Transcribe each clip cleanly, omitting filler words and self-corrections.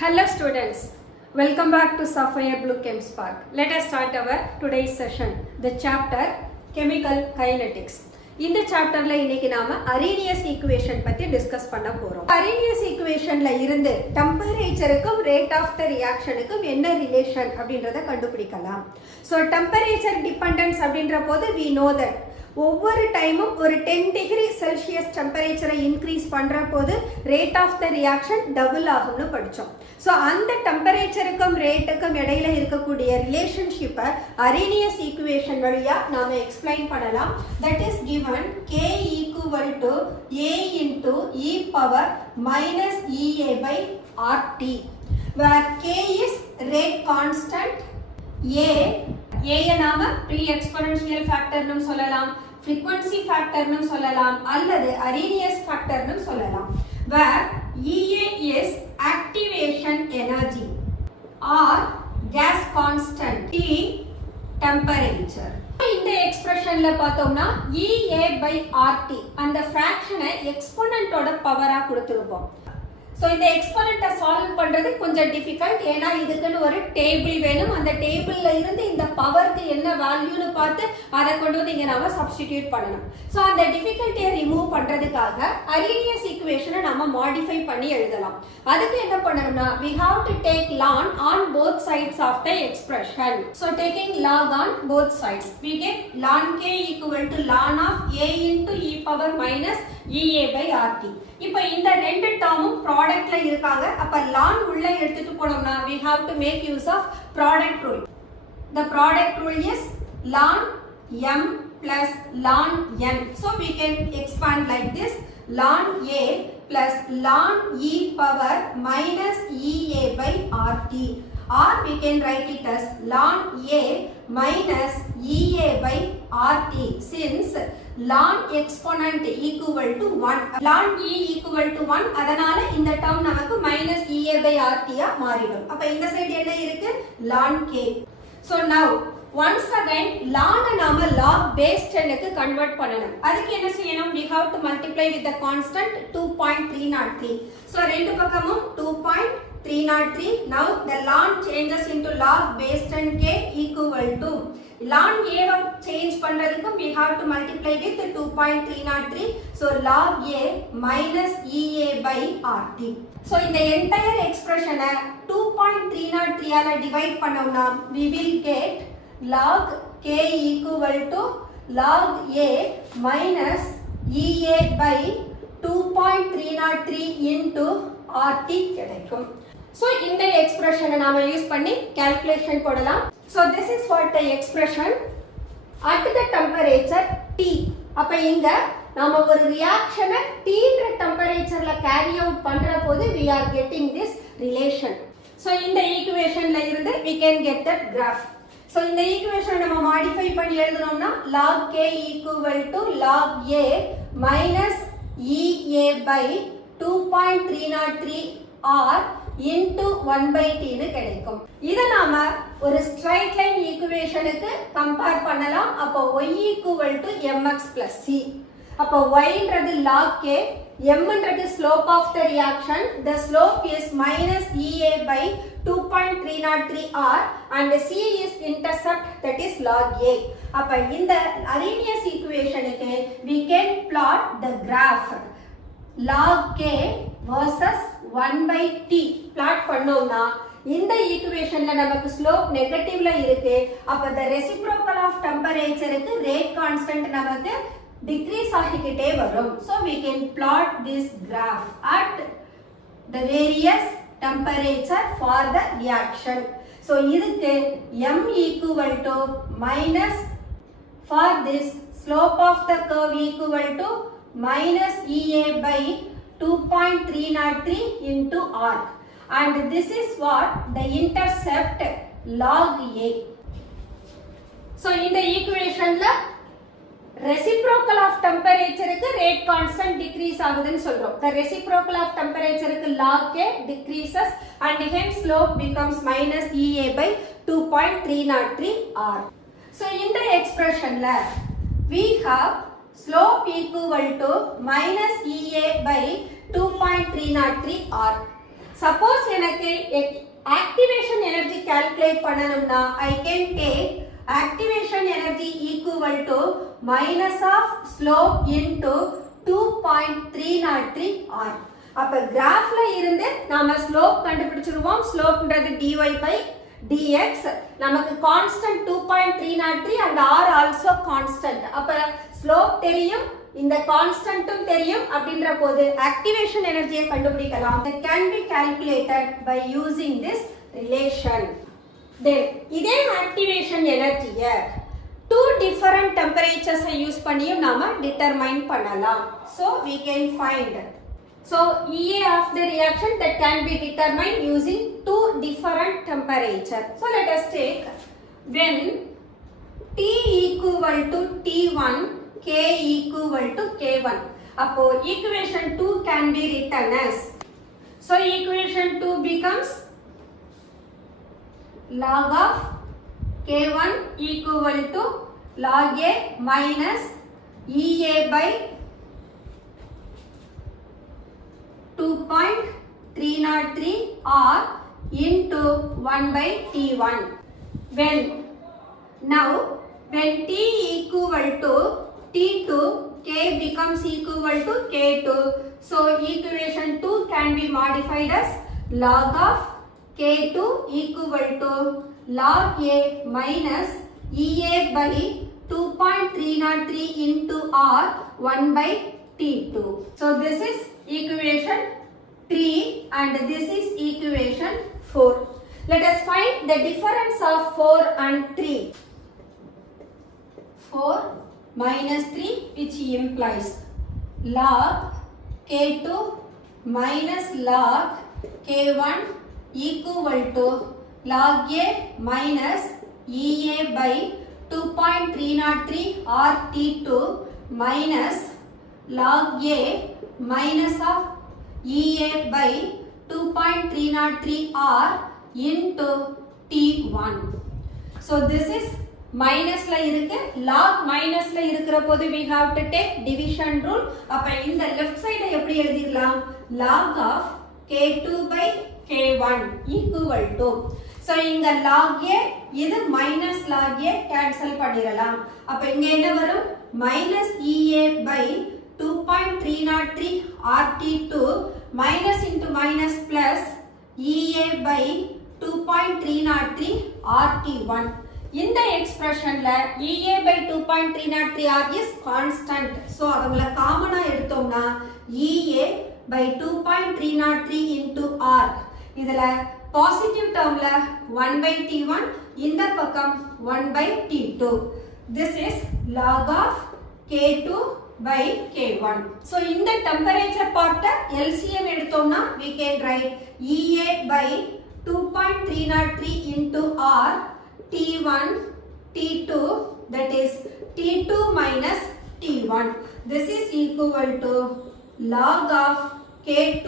Hello students, welcome back to Sapphire Blue Chem Spark. Let us start our today's session, the chapter Chemical Kinetics. இந்த சாப்டர்ல இன்னைக்கு நாம Arrhenius equation பத்தி discuss பண்ண போறோம். Arrhenius equationல இருந்து டெம்பரேச்சருக்கும் ரேட் ஆஃப் த ரியாக்ஷனுக்கும் என்ன ரிலேஷன் அப்படின்றத கண்டுபிடிக்கலாம். So temperature dependence அப்படின்ற போது we know that ஒவ்வொரு டைமும் ஒரு 10 டிகிரி செல்சியஸ் டெம்பரேச்சரை இன்க்ரீஸ் பண்ணுற போது rate of the reaction double ஆகும்னு படித்தோம். ஸோ அந்த டெம்பரேச்சருக்கும் ரேட்டுக்கும் இடையில இருக்கக்கூடிய ரிலேஷன்ஷிப்பை Arrhenius ஈக்குவேஷன் வழியாக நாம் எக்ஸ்பிளைன் பண்ணலாம். That is given K equal to A into E power minus EA by RT where K is rate constant, A நாம ப்ரீ எக்ஸ்பொனென்ஷியல் ஃபேக்டர்னு சொல்லலாம், frequency ஃபேக்டர்னு சொல்லலாம், அல்லது Arrhenius ஃபேக்டர்னு சொல்லலாம். where EA is activation energy or gas constant, T temperature. இந்த எக்ஸ்பிரஷன்ல பார்த்தோம்னா EA by RT அந்த ஃபிராக்ஷனை எக்ஸ்பொனன்ட்டோட பவரா கொடுத்திருப்போம். So இந்த எக்ஸ்பொனண்ட்டை solve பண்ணுறது கொஞ்சம் டிஃபிகல்ட். ஏன்னா இதுக்குன்னு ஒரு டேபிள் வேணும். அந்த டேபிளில் இருந்து இந்த பவருக்கு என்ன வேல்யூன்னு பார்த்து அதை கொண்டு வந்து இங்கே நம்ம சப்ஸ்டிடியூட் பண்ணணும். ஸோ அந்த டிஃபிகல்ட்டியை ரிமூவ் பண்ணுறதுக்காக Arrhenius ஈக்குவேஷனை நம்ம மாடிஃபை பண்ணி எழுதலாம். அதுக்கு என்ன பண்ணணும்னா we have to take ln on both sides of the expression. So taking log on both sides we get ln K equal to ln of A into E power minus EA by RT. இப்போ இந்த ரெண்டு டேர்மும் ப்ராடக்ட்ல இருக்காங்க. அப்ப ln உள்ள எடுத்துட்டு போனோம்னா we have to make use of product rule. The product rule is ln m plus ln n. So we can expand like this: ln A plus ln E power minus EA by RT. Or we can write it as ln A minus EA by RT since ln exponent equal to 1. ln E equal to 1 அதனால இந்த term நமக்கு minus EA by RT ஆ மாறிடும். அப்ப இந்த side என்ன இருக்கு? ln K. So now once again ln நாம log base 10 க்கு கன்வர்ட் பண்ணனும். அதுக்கு என்ன செய்யணும்? We have to multiply with the constant 2.303. So ரெண்டு பக்கமும் 2.303. Now the ln changes into log base 10K equal to ln A why change பண்றதுக்கும் we have to multiply with 2.303. So log A minus EA by RT. So இந்த entire expression 2.303 ஆல divide பண்ணோம்னா we will get log K equal to log A minus EA by 2.303 into RT கிடைக்கும். So இந்த எக்ஸ்பிரஷனை நாம use பண்ணி calculation போடலாம். So this is what the expression at the temperature T. அப்ப இங்க நாம ஒரு ரியாக்ஷனை Tன்ற டெம்பரேச்சர்ல கேரி அவுட் பண்ற போது we are getting this relation. So இந்த ஈக்குவேஷன்ல இருந்து we can get that graph. So இந்த ஈக்குவேஷனை நம்ம மாடிஃபை பண்ணி எழுதணும்னா log K equal to log A minus EA by 2.303 or into 1 by t னு கிடைக்கும். இத நாம ஒரு ஸ்ட்ரைட் லைன் ஈக்குவேஷனுக்கு கம்பேர் பண்ணலாம். அப்ப y equal to mx plus c. அப்ப y ன்றது log k, m ன்றது slope of the reaction. The slope is minus EA by 2.303 r and c is intercept, that is log a. அப்ப இந்த Arrhenius equationக்கு we can plot the graph log k versus 1 by t plot பண்ணோம்னா இந்த ஈக்குவேஷன்ல நமக்கு slope நெகட்டிவ்ல இருக்கு. அப்ப the reciprocal of temperatureக்கு rate constant நமக்கு decrease ஆகிக்கிட்டே வரும். So we can plot this graph at the various temperature for the reaction. So இதுக்கு m equal to minus for this slope of the curve equal to minus EA by 2.303 into r and this is what the intercept log A. So இந்த ஈக்குவேஷன்ல reciprocal of temperature க்கு rate constant decrease ஆகுதுன்னு சொல்றோம். The reciprocal of temperature க்கு log K decreases and hence slope becomes minus EA by 2.303 r. So இந்த எக்ஸ்பிரஷன்ல we have slope equal to minus EA by 2.303 r. suppose எனக்கு activation energy calculate பண்ணனும்னா I can take activation energy equal to minus of slope into 2.303 R. அப்ப கிராஃப்ல இருந்து நாம slope கண்டுபிடிச்சிருவோம். ஸ்லோப்ன்றது dy by dx. நமக்கு constant 2.303 and r also constant. அப்ப slope தெரியும், இந்த கான்ஸ்டன்ட்டும் தெரியும். அப்படின்ற போது ஆக்டிவேஷன் எனர்ஜியை கண்டுபிடிக்கலாம். It can be calculated by using this relation. Then இதே ஆக்டிவேஷன் எனர்ஜியை two different temperatures யூஸ் பண்ணியும் நாம டிட்டர்மைன் பண்ணலாம். So we can find. So EA of the reaction that can be determined using two different temperature. So let us take when T equal to T1, K equal to K1. அப்போ equation 2 can be written as. So equation 2 becomes log of K1 equal to log A minus EA by 2.303 R into 1 by T1. When T equal to T2, K becomes equal to K2. So equation 2 can be modified as log of K2 equal to log A minus EA by 2.303 into R 1 by T2. So this is equation 3 and this is equation 4. Let us find the difference of 4 and 3. 4 minus 3 which implies log K2 minus log K1 equal to log A minus EA by 2.303 R T2 minus log A minus of EA by 2.303 R into T1. So this is minus la irukku, log minus la irukra podu we have to take division rule. அப்ப இந்த left side எப்படி எழுதிரலாம்? Log of K2 by K1 equal to. So இங்க log A இது minus log A cancel பண்ணிரலாம். அப்ப இங்க என்ன வரும்? minus EA by 2.303 RT2 minus into minus plus EA by 2.303 RT1. இந்த எக்ஸ்பிரஷன்ல EA by 2.303 R is constant. So அவங்கள காமனா எடுத்தோம்னா EA by 2.303 into R. இதுல பாசிட்டிவ் டேர்ம்ல 1 by T1, இந்த பக்கம் 1 by T2. This is log of K2 by K1. So இந்த temperature part LCM எடுத்தோம்னா we can write EA by 2.303 into R T1 T2, that is T2 minus T1. This is equal to log of K2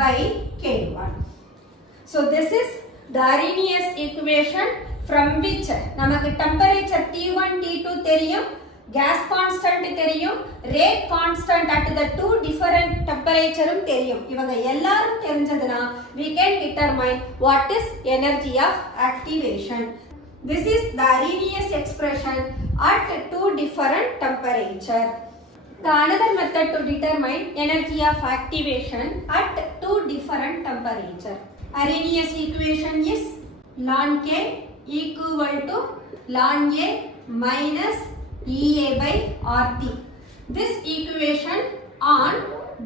by K1. So this is the Arrhenius equation from which நமக்கு temperature T1 T2 தெரியும், gas constant தெரியும், rate constant at the two different temperatureம் தெரியும். இவங்க எல்லாரும் தெரிஞ்சதுனா we can determine what is energy of activation. This is the Arrhenius expression at two different temperature. The another method to determine energy of activation at two different temperature. Arrhenius equation is ln K equal to ln A minus EA by RT. This equation on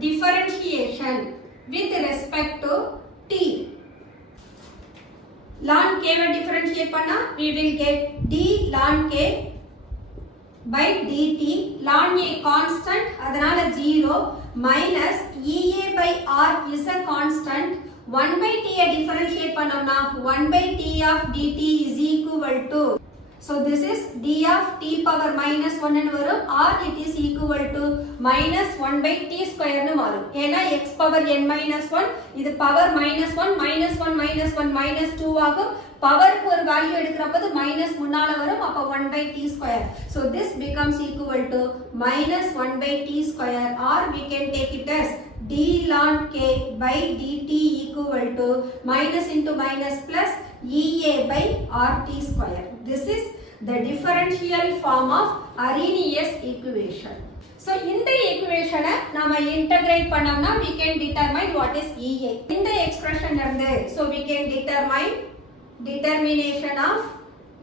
differentiation with respect to T. ln K why differentiate பண்ணா we will get d ln K by dt. ln A constant, அதனால 0 minus EA by R is a constant. 1 by T differentiate பண்ணோம்னா 1 by T of dt is equal to. So this is d of t power minus 1 ன்னு வரும், or it is equal to minus 1 by t square ன்னு மாறும். ஏன்னா x power n minus 1, இது power minus 1, minus 1 minus 1 minus 2 ஆகும். பவருக்கு ஒரு value எடுக்கிறப்பது minus முன்னால வரும், அப்ப 1 by t square. So this becomes equal to minus 1 by t square, or we can take it as d ln k by dt equal to minus into minus plus EA by RT square. This is the differential form of Arrhenius equation. So, in the equation, we integrate panamna, we can determine what is EA. In the expression, so we can determine determination of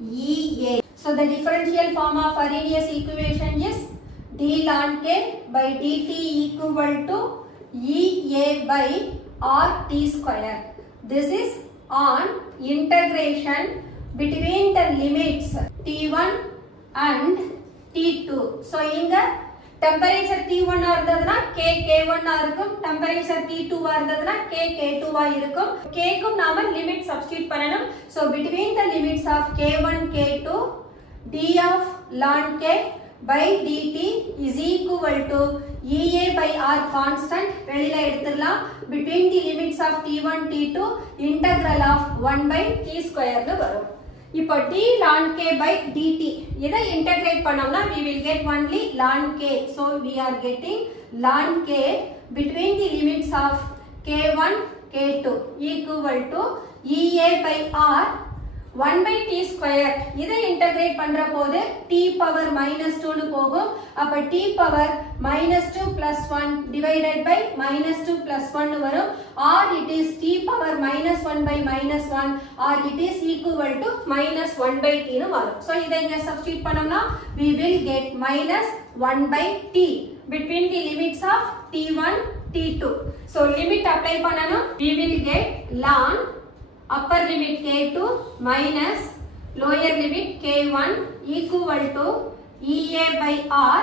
EA. So, the differential form of Arrhenius equation is d ln k by dt equal to EA by RT square. This is on integration between the limits T1 and T2. So, inga temperature T1 இருந்ததுனா K K1 இருக்கும், temperature T2 இருந்ததுனா K K2 இருக்கும். K க்கும் நாம limit substitute பண்ணனும். So, between the limits of K1 K2 d of ln k by dt is equal to EA by R constant வெளியில எடுத்துடலாம். Between the limits of T1 T2 integral of 1 by T square னு வரும். இப்போ d ln k by dt இதை integrate பண்ணோம்னா we will get only ln k. So we are getting ln k between the limits of k1 k2 equal to EA by R 1 by t square. இதை integrate பண்ற போது t power minus 2 னு போகும். அப்ப t power minus 2 plus 1 divided by minus 2 plus 1 னு வரும். Or it is t power minus 1 by minus 1 or it is equal to minus 1 by t னு வரும். So இதை இங்க substitute பண்ணோம்னா we will get minus 1 by t between the limits of t1 t2. So limit apply பண்ணனும். We will get ln upper limit k2 minus lower limit k1 equal to EA by R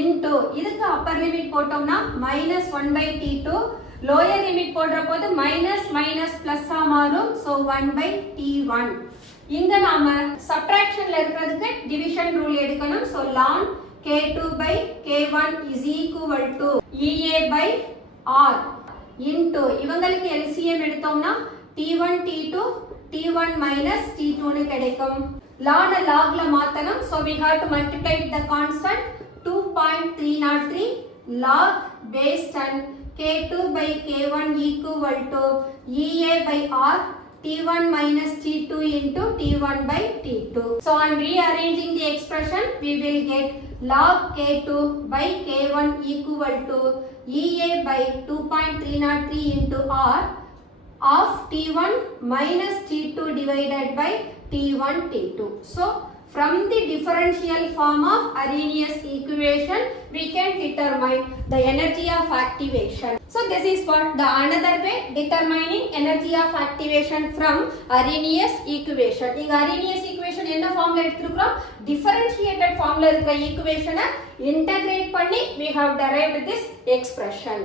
into இதுக்கு upper limit போட்டோம்னா minus 1 by t2, lower limit போடுற போது minus minus plus மாறும். So 1 by t1. இங்க நாம subtractionல இருக்கிறதுக்கு division rule எடுக்கணும். So ln k2 by k1 is equal to EA by R into இவங்களுக்கு LCM எடுத்தோம்னா T1 T2 T1 minus T2 னு கிடைக்கும். ln logல மாத்தணும். So we have to multiply with the constant 2.303 log base 10 K2 by K1 equal to EA by R T1 minus T2 into T1 by T2. So on rearranging the expression we will get log K2 by K1 equal to EA by 2.303 into R of T1 minus T2 divided by T1 T2. So from the differential form of Arrhenius equation we can determine the energy of activation. So this is what the another way determining energy of activation from Arrhenius equation. இங்க Arrhenius equation என்ன ஃபார்ம்ல எடுத்துக்கிறோம்? differentiated ஃபார்ம்ல இருக்கிற ஈக்குவேஷனை integrate பண்ணி we have derived this expression.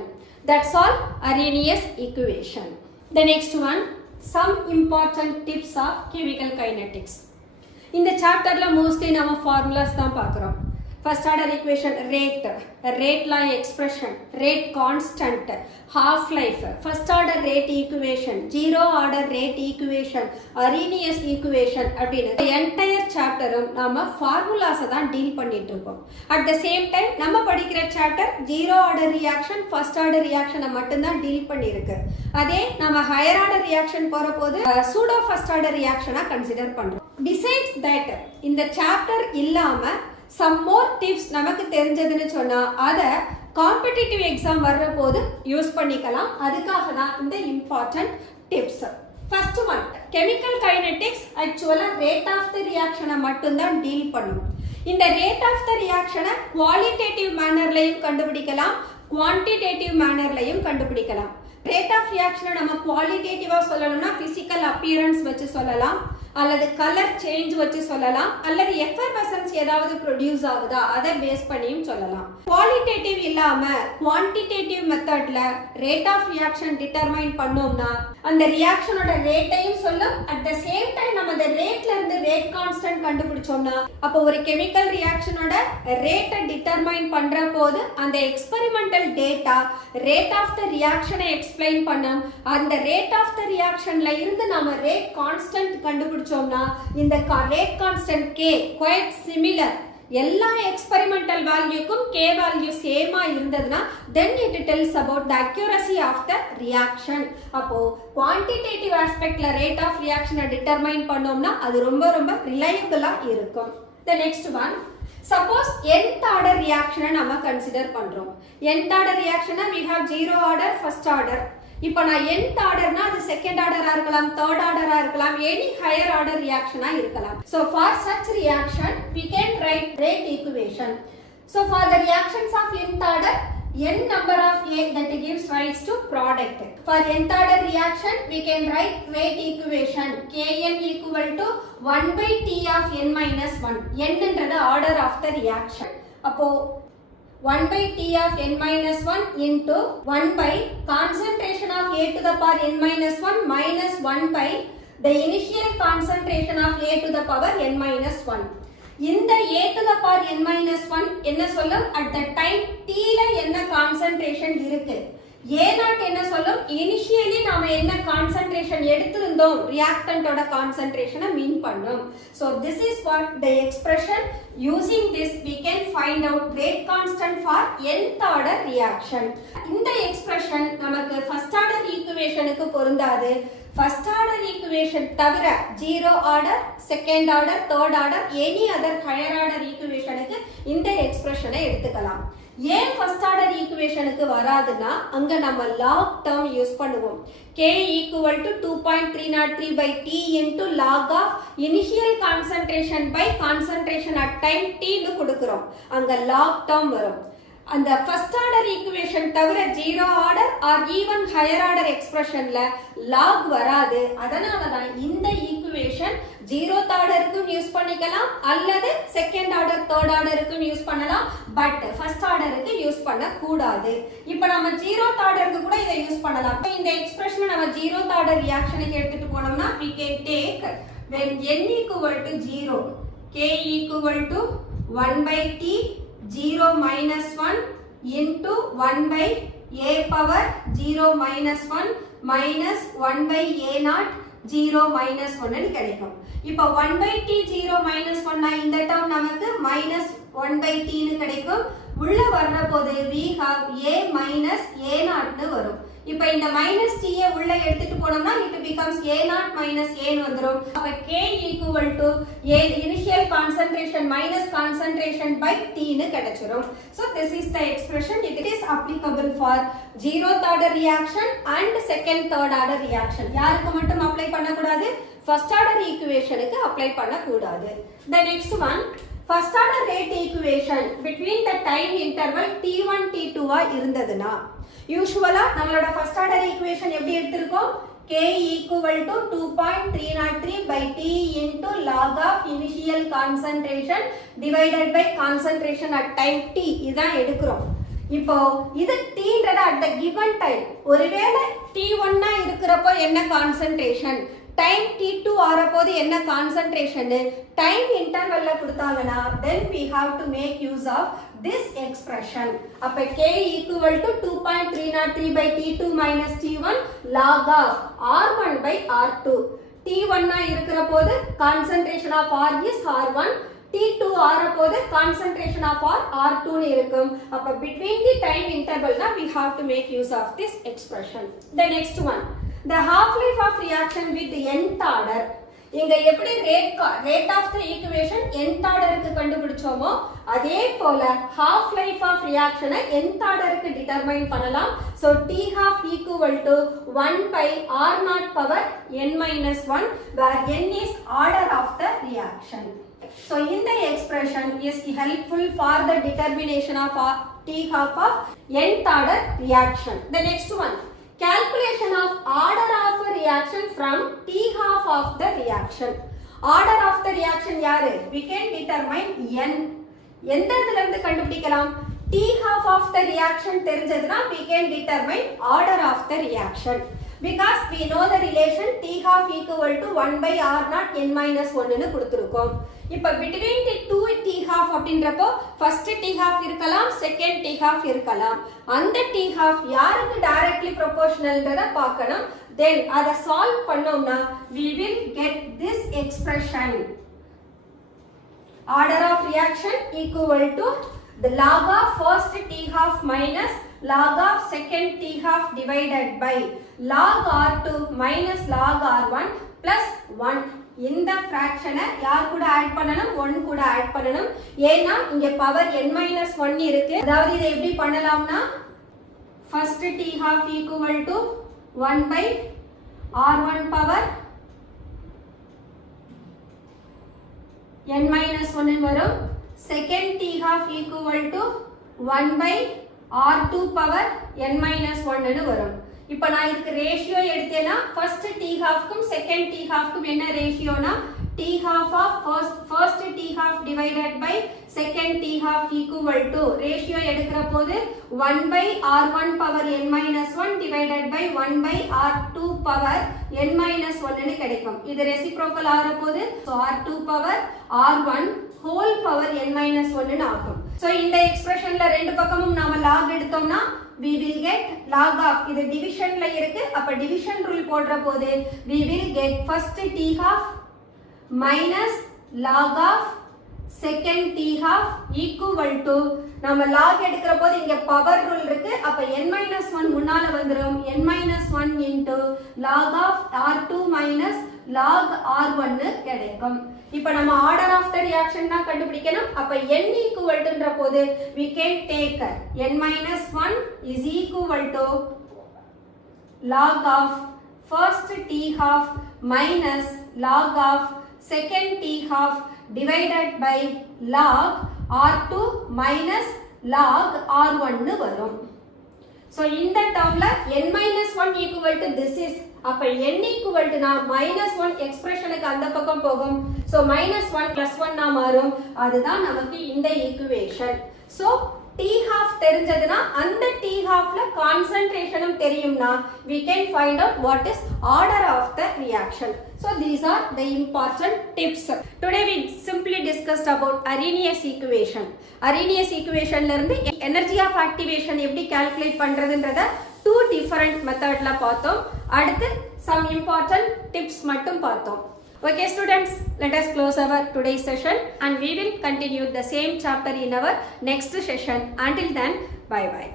That's all Arrhenius equation. The next one, some important tips of chemical kinetics. In the chapter la mostly nama formulas தான் பார்க்கிறோம். First order equation rate law expression, rate constant, half life, first order rate equation, zero order rate equation, Arrhenius equation அப்படினு entire chapter நாம formulas தான் deal பண்ணிட்டு இருக்கோம். At the same time நம்ம படிக்கிற chapter zero order reaction, first order reaction மட்டும் தான் deal பண்ணிருக்கு. அதே நம்ம higher order reaction போறபோது pseudo first order reaction consider பண்றோம். Besides that இந்த chapter இல்லாம some more tips நமக்கு தெரிஞ்சதுன்னு சொன்னா அத காம்படிட்டிவ் எக்ஸாம் வர்ற போது யூஸ் பண்ணிக்கலாம். அதுக்காக தான் இந்த important tips. First one, chemical kinetics ஆக்சுவலா ரேட் ஆஃப் தி ரியாக்ஷனை மட்டும் தான் டீல் பண்ணும். இந்த ரேட் ஆஃப் தி ரியாக்ஷனை குவாலிட்டேட்டிவ் மேனர்லயும் கண்டுபிடிக்கலாம், குவான்டிடேட்டிவ் மேனர்லயும் கண்டுபிடிக்கலாம். ரேட் ஆஃப் ரியாக்ஷனை நம்ம குவாலிட்டேட்டிவா சொல்லணும்னா பிசிக்கல் அப்பியரன்ஸ் வச்சு சொல்லலாம், அல்லது கலர் சேஞ்ச் வச்சு சொல்லலாம், அல்லது எஃபர்வசன்ஸ் ஏதாவது ப்ரொடியூஸ் ஆகுதா அதை பேஸ் பண்ணியும் சொல்லலாம். குவாலிட்டேட்டிவ் இல்லாம குவான்டிடேட்டிவ் மெத்தட்ல ரேட் ஆஃப் ரியாக்ஷன் டிட்டர்மைன் பண்ணோம்னா அந்த ரியாக்ஷனோட ரேட்டையும் சொல்லும். அட் த சேம் டைம் நம்ம அந்த ரேட்ல இருந்து ரேட் கான்ஸ்டன்ட் கண்டுபிடிச்சோம்னா அப்போ ஒரு கெமிக்கல் ரியாக்ஷனோட ரேட்டை டிட்டர்மைன் பண்ற போது அந்த experimental data rate of the ரியாக்ஷனை எக்ஸ்பிளைன் பண்ணும். அந்த ரேட் ஆஃப் த ரியாக்ஷன்ல இருந்து நாம ரேட் கான்ஸ்டன்ட் கண்டுபிடிச்சோம்னா இந்த rate constant K quite similar எல்லா எக்ஸ்பெரிமெண்டல் வேல்யூக்கும் k வேல்யூ சேமா இருந்ததுன்னா then it tells about the accuracy of the reaction. அப்போ quantitative aspectல rate of reaction determine பண்ணோம்னா அது ரொம்ப ரிலையபிளா இருக்கும். The next one, suppose nth order reaction நம்ம கன்சிடர் பண்றோம். nth order reaction we have 0 order, first order. இப்போ நான் nth ஆர்டர்னா அது செகண்ட் ஆர்டரா இருக்கலாம், தேர்ட் ஆர்டரா இருக்கலாம், எனி ஹையர் ஆர்டர் ரியாக்ஷனா இருக்கலாம். So for such reaction we can write rate equation. So for the reactions of nth order, n number of A that gives rise to product. For nth order reaction we can write rate equation Kn equal to 1 by T of n minus 1. n என்றது order of the reaction. அப்போ 1 by T of n minus 1 into 1 by concentration of A to the power n minus 1 minus 1 by the initial concentration of A to the power n minus 1. இந்த A to the power n minus 1 என்ன சொல்லும்? at the time T ல என்ன concentration இருக்கு, A0 என்ன சொல்லும்? Initially நாம என்ன கான்சன்ட்ரேஷன் எடுத்திருந்தோம், ரியாக்டன்டோட கான்சன்ட்ரேஷனை மீன் பண்ணும். So this is what the expression. Using this we can find out rate constant for nth order reaction. இந்த expression நமக்கு first order equationக்கு பொருந்தாது. first order equation தவிர 0 order, second order, third order, any other higher order equationக்கு இந்த expressionஐ எடுத்துக்கலாம். ஏன் first order equationக்கு வராதுன்னா அங்க நம்ம log term use பண்ணுவோம். K equal to 2.303 by T into log of initial concentration by concentration at time T னு கொடுக்கிறோம். அங்க log term வரும். அந்த first order equation தவிர 0 order or even higher order expressionல log வராது. அதனால தான் இந்த equation 0th orderக்கும் யூஸ் பண்ணிக்கலாம் அல்லது second order, third orderக்கும் யூஸ் பண்ணலாம். பட் first orderக்கு யூஸ் பண்ண கூடாது. இப்போ நம்ம 0th orderக்கு கூட இதை யூஸ் பண்ணலாம். இந்த எக்ஸ்பிரஷனை நம்ம 0th order reactionக்கு எடுத்துட்டு போனோம்னா we can take when n equal to 0, K equal to 1 by T 0 minus 1 into 1 by A power 0 minus 1 minus 1 by A0 0 minus 1 னு கிடைக்கும். இப்போ 1 by T 0 minus 1 இந்த டேர்ம் நமக்கு minus 1 by T னு கிடைக்கும். உள்ள வர்ற போது we have A minus A0 னு வரும். இப்போ இந்த minus T உள்ள எடுத்துட்டு போனோம்னா it becomes A0 minus A னு வந்துரும். அப்ப K equal to A initial concentration minus concentration by T னு கிடைச்சிரும். So this is the expression. It is applicable for 0th order reaction and second, third order reaction. யாருக்கு மட்டும் apply பண்ண கூடாது? first order equationக்கு apply பண்ண கூடாது. The next one, first order rate equation between the time interval T1 T2 இருந்ததுனா யூசுவலா நம்மளோட first order equation எப்படி எடுத்திருக்கோம்? K equal to 2.303 by T into log of initial concentration divided by concentration at time T இதான் எடுக்கிறோம். இப்போ இது Tன்றத at the given time, ஒருவேளை T1 இருக்கிறப்போ என்ன கான்சன்ட்ரேஷன், டைம் T2 ஆறப்போது என்ன கான்சன்ட்ரேஷன், டைம் இன்டர்வல்ல கொடுத்தாங்கன்னா then we have to make use of this expression. அப்ப K equal to 2.303 by T2 minus T1 log of R1 by R2. T1 இருக்கிற போது concentration of R is R1, T2 ஆறப்போது concentration of R R2 னு இருக்கும். அப்ப between the time interval we have to make use of this expression. The next one, the half life of reaction with the nth order. இங்க எப்படி rate of the equation nth orderக்கு கண்டுபிடிச்சோமோ அதே போல half life of reaction nth orderக்கு determine பண்ணலாம். So T half equal to 1 by R0 power n minus 1 where n is order of the reaction. So in the expression is helpful for the determination of T half of nth order reaction. The next one, calculation of order of a reaction from T half of the reaction. Order of the reaction யாரு? We can determine n. எந்த இடத்துல இருந்து கண்டுபிடிக்கலாம்? T half of the reaction தெரிஞ்சதுனா we can determine order of the reaction. Because we know the relation T half equal to 1 by R0 n minus 1 னு கொடுத்திருக்கோம். இப்போ between the two T half அப்படின்றப்போ first T half இருக்கலாம், second T half இருக்கலாம். அந்த T half யாருக்கு directly proportionalன்றத பார்க்கணும். Then அதை solve பண்ணோம்னா we will get this expression. order of reaction equal to the log of first t half minus log of second t half divided by log r2 minus log r1 plus 1. இந்த fraction யார் கூட add பண்ணனும்? 1 கூட add பண்ணனும். ஏன்னா இங்க power n minus 1 இருக்கு. அதாவது இதை எப்படி பண்ணலாம்னா first t half equal to 1 by r1 power n minus 1 வரும். second t half equal to 1 by r2 power n minus 1 னு வரும். இப்போ நான் இதுக்கு ரேஷியோ எடுத்தேனா first t half க்கும் second t half க்கும் என்ன ரேஷியோனா t half of first t half divided by second t half equal to ratio எடுக்கிற போது 1 by r1 power n minus 1 divided by 1 by r2 power n minus 1 னு கிடைக்கும். இது reciprocal ஆகிற போது r2 power r1 whole power n minus 1 னு ஆகும். So இந்த எக்ஸ்பிரஷன்ல ரெண்டு பக்கமும் நாம log எடுத்தோம்னா we will get log of இது டிவிஷன்ல இருக்கு. அப்ப டிவிஷன் ரூல் போடுற போது we will get first t half minus log of second t half equal to நம்ம log எடுக்கிற போது இங்க பவர் ரூல் இருக்கு. அப்ப n minus 1 முன்னால வந்துரும். n minus 1 into log of r2 minus log r1 கிடைக்கும். இப்போ நம்ம ஆர்டர் ஆஃப் தி ரியாக்ஷன் தான் கண்டுபிடிக்கணும். அப்ப n equal toன்ற போது we can take n minus 1 is equal to log of first t half minus log of second t half divided by log r2 minus log r1 னு வரும். So இந்த டேர்ம்ல n minus 1 equal to this is அப்ப n equal to நான் minus 1 எக்ஸ்பிரஷனுக்கு அந்த பக்கம் போகும். So minus 1 plus 1 நா மாறும். அதுதான் நமக்கு இந்த ஈக்குவேஷன். So t half தெரிஞ்சதுனா அந்த t halfல கான்சன்ட்ரேஷனும் தெரியும்னா we can find out what is order of the reaction. So these are the important tips. Today we simply discussed about Arrhenius equation. Arrhenius equationல இருந்து energy of activation எப்படி calculate பண்றதுன்றத two different methodல பார்த்தோம். அடுத்து some important tips மட்டும் பார்த்தோம். Okay students, let us close our today's session and we will continue the same chapter in our next session. Until then, bye bye.